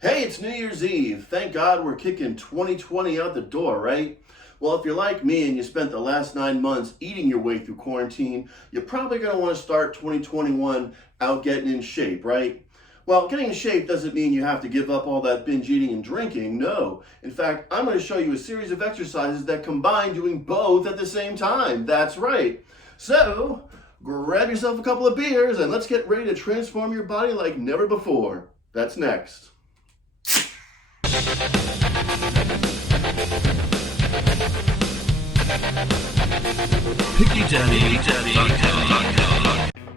Hey, it's New Year's Eve. Thank God we're kicking 2020 out the door, right? Well, if you're like me and you spent the last 9 months eating your way through quarantine, you're probably going to want to start 2021 out getting in shape, right? Well, getting in shape doesn't mean you have to give up all that binge eating and drinking. No. In fact, I'm going to show you a series of exercises that combine doing both at the same time. That's right. So, grab yourself a couple of beers and let's get ready to transform your body like never before. That's next. PickyDaddy.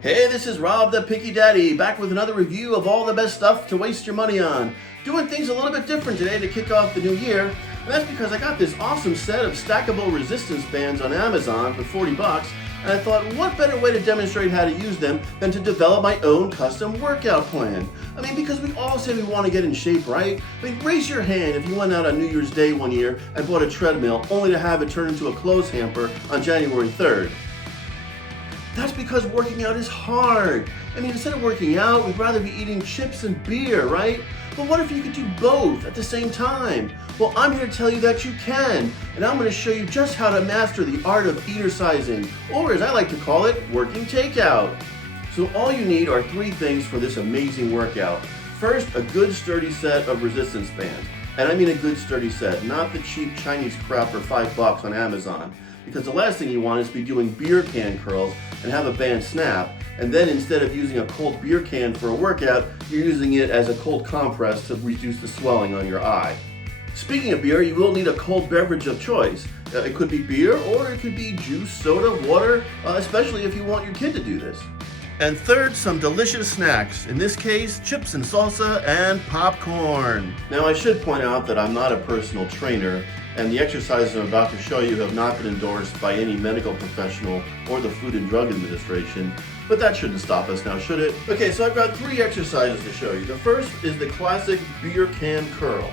Hey, this is Rob the Picky Daddy, back with another review of all the best stuff to waste your money on. Doing things a little bit different today to kick off the new year, and that's because I got this awesome set of stackable resistance bands on Amazon for 40 bucks, and I thought, what better way to demonstrate how to use them than to develop my own custom workout plan? I mean, because we all say we want to get in shape, right? I mean, raise your hand if you went out on New Year's Day one year and bought a treadmill only to have it turn into a clothes hamper on January 3rd. That's because working out is hard. I mean, instead of working out, we'd rather be eating chips and beer, right? But what if you could do both at the same time? Well, I'm here to tell you that you can, and I'm going to show you just how to master the art of eater-sizing, or as I like to call it, working takeout. So all you need are 3 things for this amazing workout. First, a good sturdy set of resistance bands. And I mean a good sturdy set, not the cheap Chinese crap for $5 on Amazon. Because the last thing you want is to be doing beer can curls and have a band snap, and then instead of using a cold beer can for a workout, you're using it as a cold compress to reduce the swelling on your eye. Speaking of beer, you will need a cold beverage of choice. It could be beer or it could be juice, soda, water, especially if you want your kid to do this. And third, some delicious snacks. In this case, chips and salsa and popcorn. Now I should point out that I'm not a personal trainer, and the exercises I'm about to show you have not been endorsed by any medical professional or the Food and Drug Administration, but that shouldn't stop us now, should it? Okay, so I've got 3 exercises to show you. The first is the classic beer can curl.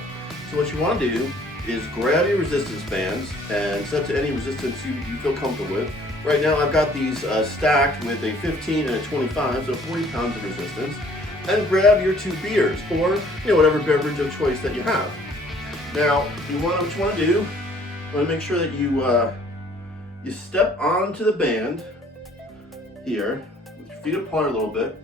So what you want to do is grab your resistance bands and set to any resistance you feel comfortable with. Right now I've got these stacked with a 15 and a 25, so 40 pounds of resistance. And grab your 2 beers, or whatever beverage of choice that you have. Now, what you want to do, you want to make sure that you step onto the band here, with your feet apart a little bit.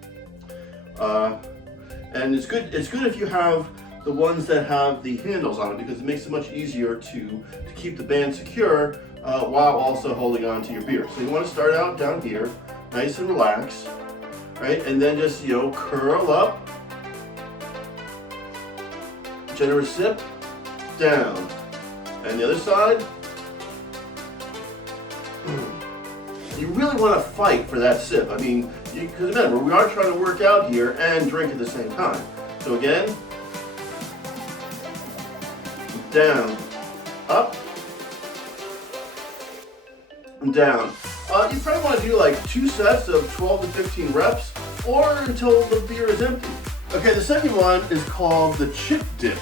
And it's good if you have the ones that have the handles on it, because it makes it much easier to keep the band secure while also holding on to your beer. So you want to start out down here, nice and relaxed, right? And then just, curl up, generous sip, down. And the other side. You really want to fight for that sip. I mean, because remember, we are trying to work out here and drink at the same time. So again, down, up, and down. You probably want to do like 2 sets of 12 to 15 reps, or until the beer is empty. Okay, the second one is called the chip dip.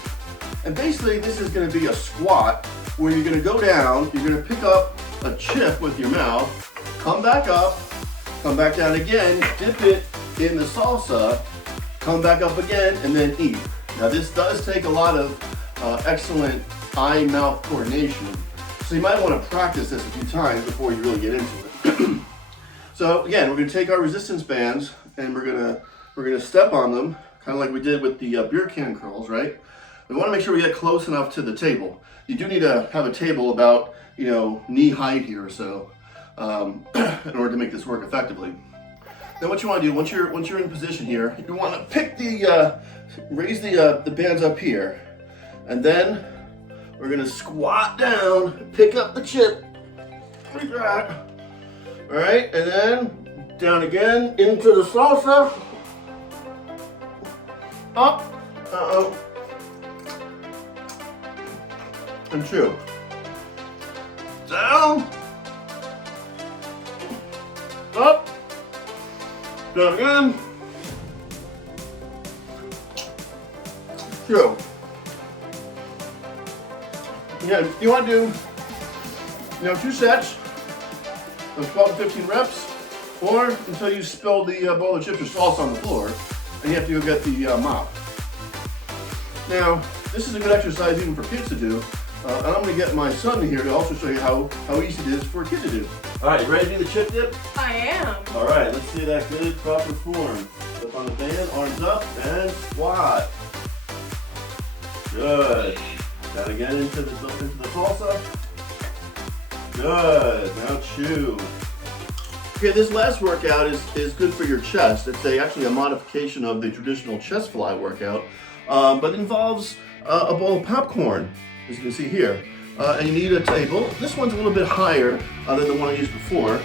And basically this is going to be a squat where you're going to go down, you're going to pick up a chip with your mouth, come back up, come back down again, dip it in the salsa, come back up again, and then eat. Now this does take a lot of excellent eye-mouth coordination, so you might want to practice this a few times before you really get into it. So again, we're going to take our resistance bands and we're going to step on them, kind of like we did with the beer can curls, right? We want to make sure we get close enough to the table. You do need to have a table about, knee height here or so, in order to make this work effectively. Then what you want to do, once you're in position here, you want to pick raise the bands up here, and then we're going to squat down, pick up the chip, like that. All right, and then down again into the salsa, up, and 2. Down, up, down again, 2. Again, you want to do 2 sets of 12 to 15 reps, or until you spill the bowl of chips or salsa on the floor, and you have to go get the mop. Now, this is a good exercise even for kids to do. And I'm going to get my son here to also show you how easy it is for a kid to do. All right, you ready to do the chip dip? I am. All right, let's see that good, proper form. Up on the band, arms up, and squat. Good. Gotta get into the salsa. Good. Now chew. Okay, this last workout is good for your chest. It's actually a modification of the traditional chest fly workout, but it involves a bowl of popcorn, as you can see here. And you need a table. This one's a little bit higher than the one I used before.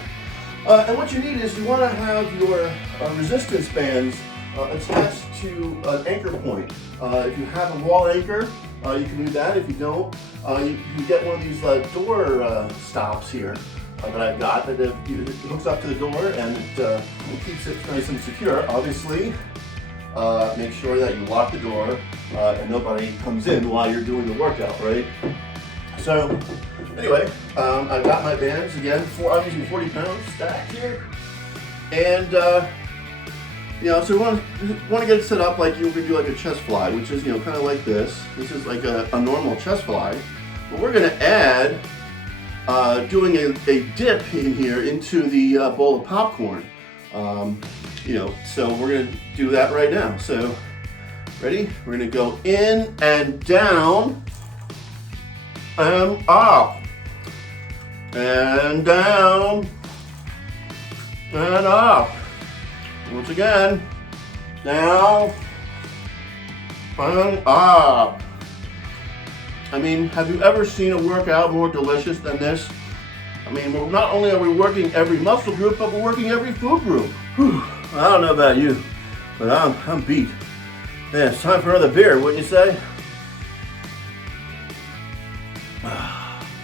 And what you need is you want to have your resistance bands attached to an anchor point. If you have a wall anchor, you can do that. If you don't, you can get one of these door stops here that I've got that it hooks up to the door and it keeps it nice and secure. Obviously, make sure that you lock the door and nobody comes in while you're doing the workout, right? So, anyway, I've got my bands again. I'm using 40 pounds stacked here, and so we want to get it set up like you would do like a chest fly, which is kind of like this. This is like a normal chest fly, but we're going to add doing a dip in here into the bowl of popcorn. So we're going to do that right now. So, ready? We're going to go in and down. And up, and down, and up. Once again, down, and up. I mean, have you ever seen a workout more delicious than this? I mean, not only are we working every muscle group, but we're working every food group. Whew. I don't know about you, but I'm beat. Yeah, it's time for another beer, wouldn't you say?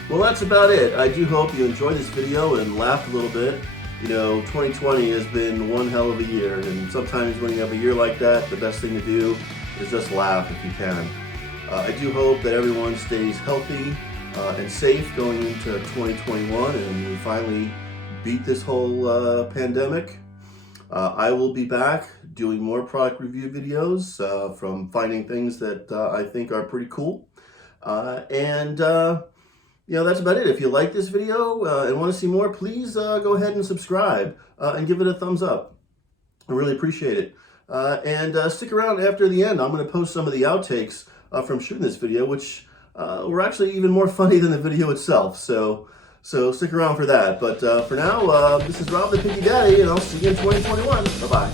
Well, that's about it. I do hope you enjoyed this video and laughed a little bit. 2020 has been one hell of a year, and sometimes when you have a year like that, the best thing to do is just laugh if you can. I do hope that everyone stays healthy and safe going into 2021, and we finally beat this whole pandemic. I will be back doing more product review videos from finding things that I think are pretty cool. That's about it. If you like this video and want to see more, please go ahead and subscribe and give it a thumbs up. I really appreciate it. And stick around after the end. I'm going to post some of the outtakes from shooting this video, which were actually even more funny than the video itself. So stick around for that. But for now, this is Rob the Picky Daddy, and I'll see you in 2021. Bye-bye.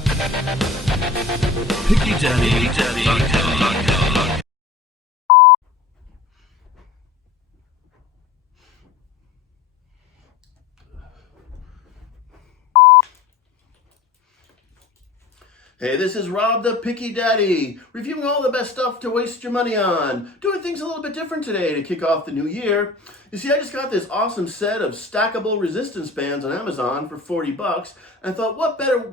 PickyDaddy. Hey, this is Rob the Picky Daddy, reviewing all the best stuff to waste your money on. Doing things a little bit different today to kick off the new year. You see, I just got this awesome set of stackable resistance bands on Amazon for 40 bucks, and I thought, what better...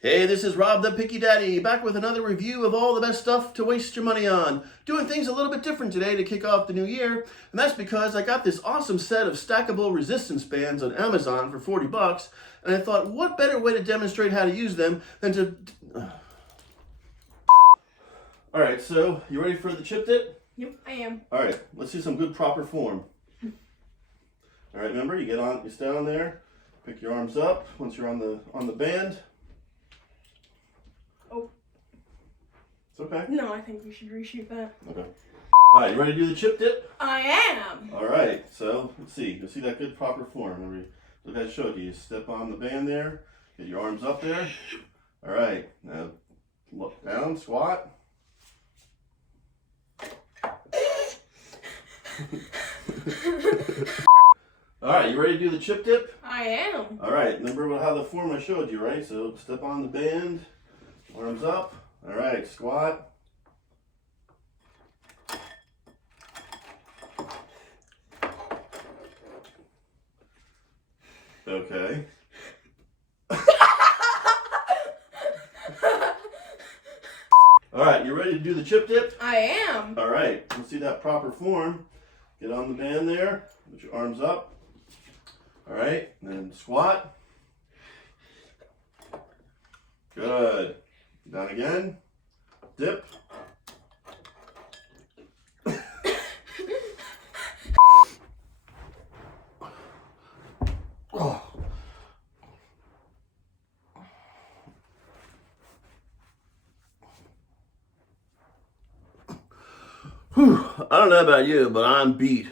Hey, this is Rob the Picky Daddy, back with another review of all the best stuff to waste your money on. Doing things a little bit different today to kick off the new year, and that's because I got this awesome set of stackable resistance bands on Amazon for 40 bucks, and I thought, what better way to demonstrate how to use them than to... All right, so you ready for the chip dip? Yep, I am. All right, let's see some good proper form. All right, remember, you stay on there, pick your arms up once you're on the band. Oh. It's okay. No, I think we should reshoot that. Okay. All right, you ready to do the chip dip? I am. All right, so let's see. You'll see that good proper form. Remember, look, I showed you. You step on the band there, get your arms up there. All right, now look down, squat. All right, you ready to do the chip dip? I am. All right, remember how the form I showed you, right? So step on the band, arms up. All right, squat. Okay. All right, you ready to do the chip dip? I am. All right, let's see that proper form. Get on the band there, put your arms up. All right, and then squat. Good. Down again. Dip. Oh. Whew. I don't know about you, but I'm beat.